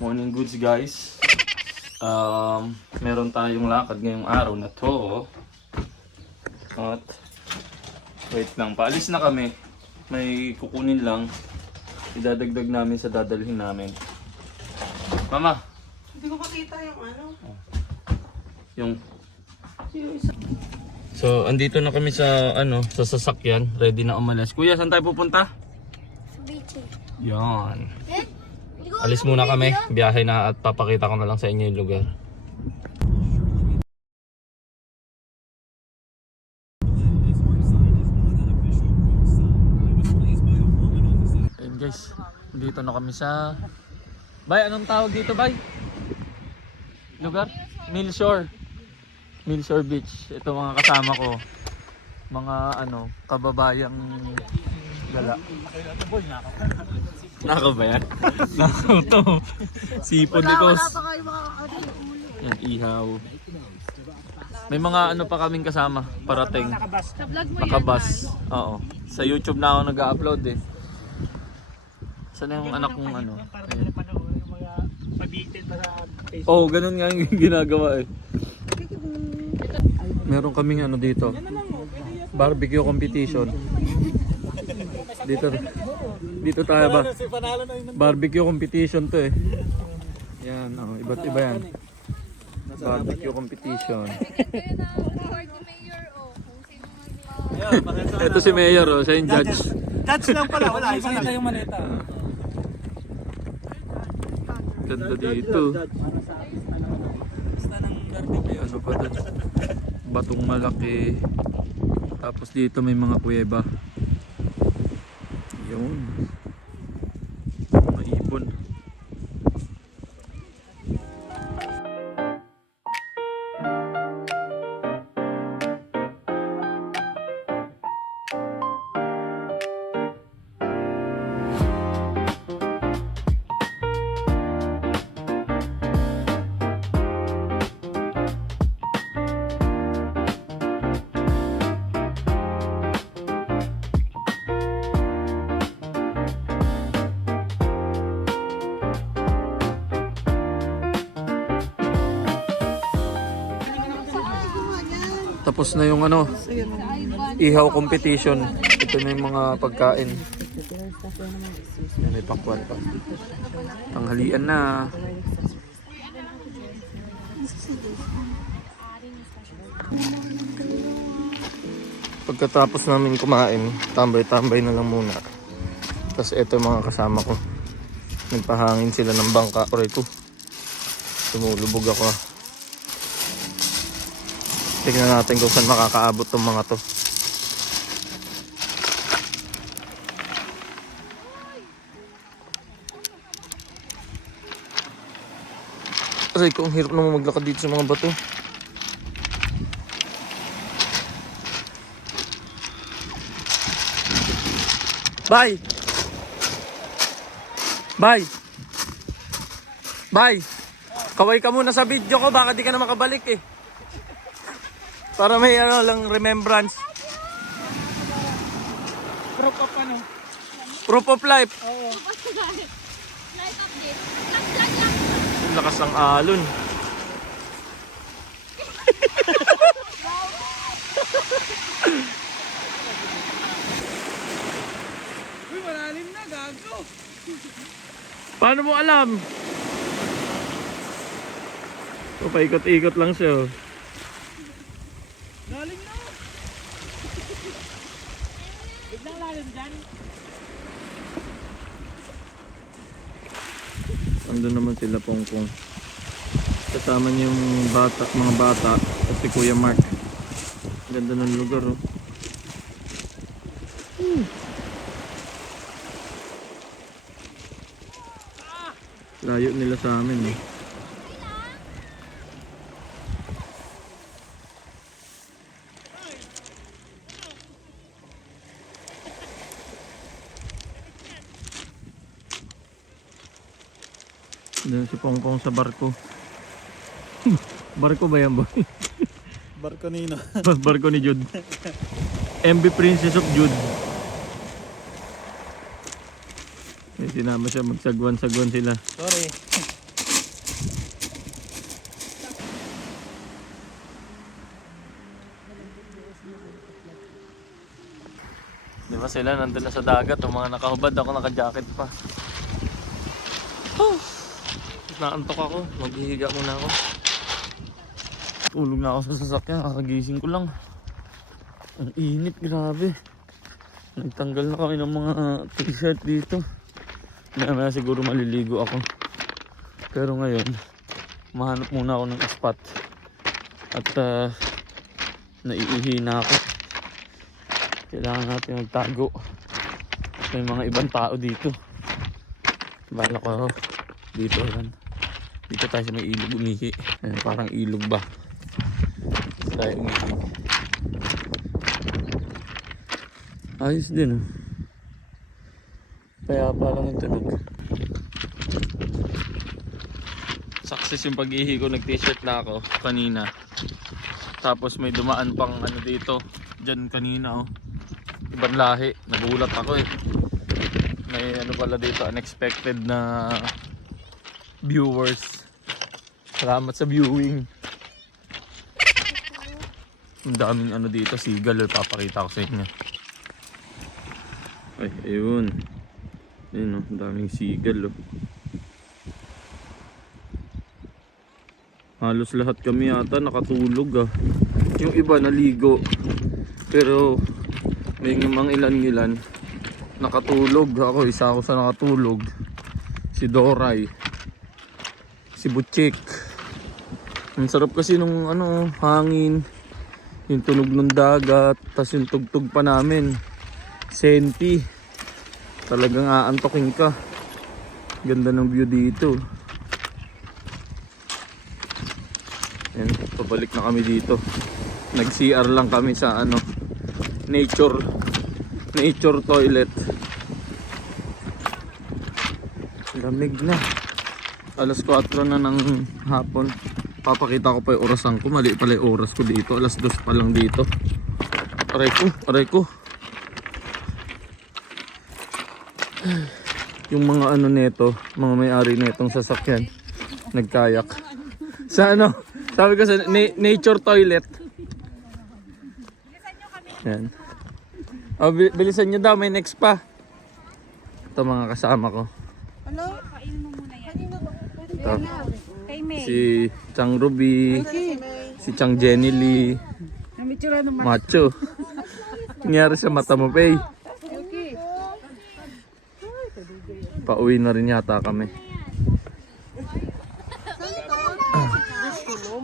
Morning goods guys. Meron tayong lakad ngayong araw na to. At wait lang, paalis na kami. May kukunin lang. Idadagdag namin sa dadalhin namin. Mama. Hindi ko makita yung ano. Yung So, andito na kami sa sa sasakyan, ready na umalis. Kuya, saan tayo pupunta? Sa beach. Yan. Alis muna kami, biyahe na at papakita ko na lang sa inyo yung lugar. Ayun guys, dito na kami sa Bay, anong tawag dito, Bay? Lugar? Millshore. Millshore Beach. Ito mga kasama ko. Mga kababayang gala. Nako ba yan? Nako to. Sipon ito. Yan, ihaw. May mga pa kaming kasama. Parating. Nakabas. Oo. Sa YouTube na ako nag-upload eh. Saan yung anak kong Ayun. Oh, ganun nga yung ginagawa eh. Meron kaming dito. Barbecue competition. Dito tayo ba? Barbecue competition to eh. Yan, iba't iba yan. Barbecue competition. Ito si Mayor, siya yung judge. Judge lang pala, wala. Ipakita yung maneta. Ganda dito. May pa doon. Batong malaki. Tapos dito may mga kuweba. Yun. Mga ibon. Tapos na yung ihaw competition. Ito na yung mga pagkain. May pakwan pa. Tanghalian na. Pagkatapos namin kumain, tambay-tambay na lang muna. Tapos ito yung mga kasama ko. Nagpahangin sila ng bangka. Oray ko. Tumulubog ako. Tignan natin kung saan makakaabot tong mga to. Aray ko, ang hirap naman maglakad dito sa mga bato. Bye! Bye! Bye! Kaway ka muna sa video ko, baka di ka na makabalik eh. Para may lang remembrance. Proof of Proof of life. Oo. Life update. Ang lakas ng alon. Uy, malalim na, gago. Paano mo alam? So, paikot-ikot lang siya. Lalim na. Biglang lalim dyan. Andun naman sila Pongpong. Kasama niya yung mga bata at si Kuya Mark. Ganda ng lugar oh. Layo nila sa amin eh. Doon si Pongpong sa barko. Barko ba yan, boy? Barko nino. Barko ni Jude. MB Princess of Jude. May sinama siya, magsagwan-sagwan sila. Sorry. sila, nandun na sa dagat. Yung mga nakahubad, ako naka-jacket pa. Naantok ako, maghihiga muna ako. Tulog na ako sa sasakyan, kakagising ko lang. Ang init, grabe. Nagtanggal na kami ng mga t-shirt dito. Maya siguro maliligo ako. Pero ngayon, mahanap muna ako ng spot. At naiihi na ako. Kailangan natin magtago. May mga ibang tao dito. Bala ko dito yan. Dito tayo sa may ilog umihi. Ayan, parang ilog ba? Dito tayo umihi. Ayos din. Kaya parang ang tunog. Success yung pag-ihi ko. Nag-t-shirt na ako kanina. Tapos may dumaan pang ano dito. Diyan kanina oh. Ibang lahi. Nagulat ako eh. May ano pala dito. Unexpected na viewers. Salamat sa viewing. Ang daming ano dito. Seagull. Papakita ko sa inyo. Ay, ayun. Ayun oh. Ang daming seagull oh. Halos lahat kami yata nakatulog ah. Yung iba naligo. Pero may mga ilan-ilan nakatulog. Ako, isa ako sa nakatulog. Si Doray. Si Butchik. Ang sarap kasi nung ano, hangin. Yung tunog ng dagat. Tas yung tugtog pa namin. Senti. Talagang aantokin ka. Ganda ng view dito. Ayan, pabalik na kami dito. Nag-CR lang kami sa ano, nature toilet. Lamig na. Alas 4 na ng hapon. Papakita ko pa yung orasan ko. Mali pala yung oras ko dito. Alas 2 pa lang dito. Aray ko. Yung mga ano neto, mga may-ari netong sasakyan, nagkayak. Sa ano? Sabi ko sa nature toilet. Yan. Oh, bilisan nyo daw, may next pa. Ito mga kasama ko. Ano? Ito. Si Chang Ruby, si Chang Jenny Lee, Macho. Nangyari sa mata mo, Pei. Pauwi na rin yata kami.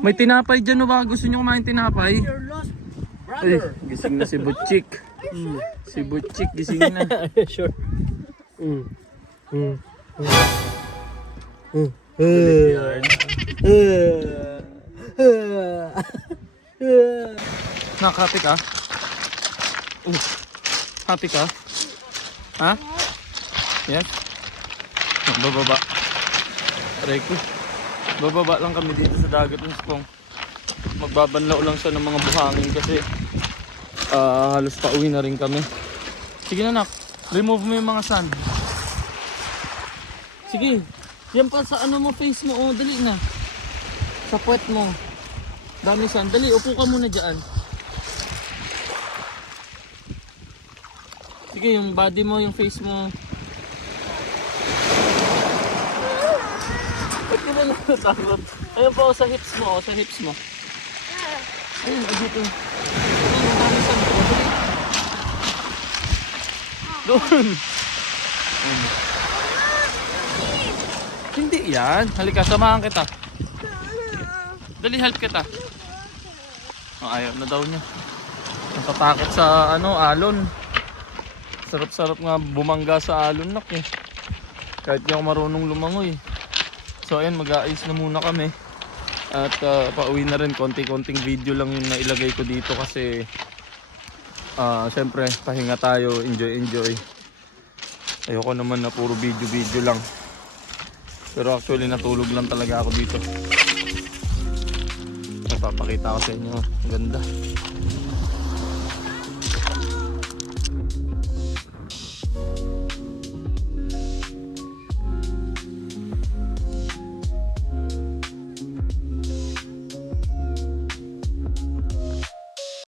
May tinapay dyan o baka gusto nyo kumain tinapay? Ay, gising na si Butchik. Si Butchik gising na. Sure. Happy ka? Happy ka? Ha? Yes? Bababa. Aray ko. Bababa lang kami dito sa dagat ng Spong. Magbabanlaw lang siya ng mga buhangin kasi halos pauwi na rin kami. Sige na nak, remove mo yung mga sand. Sige, yan pa sa ano mo, face mo, oh, dali na. Sa puwet mo. Dami sand, dali, upo ka muna dyan. Sige, yung body mo, yung face mo. Takot. Ayun po sa hips mo, sa hips mo. Ayun, dito. Ayun, dami sand. Doon. Hindi yan. Halika, samahan kita. Dali, help kita. Oh, ayaw na daw niya. Natatakot sa ano, alon. Sarap-sarap nga bumangga sa alon nak eh. Kahit di ako marunong lumangoy. So ayun, mag-aayos na muna kami. At pauwi na rin, konti-konting video lang yung nailagay ko dito kasi syempre pahinga tayo, enjoy. Ayoko naman na puro video lang. Pero actually natulog lang talaga ako dito. Papakita ko sa inyo, ganda.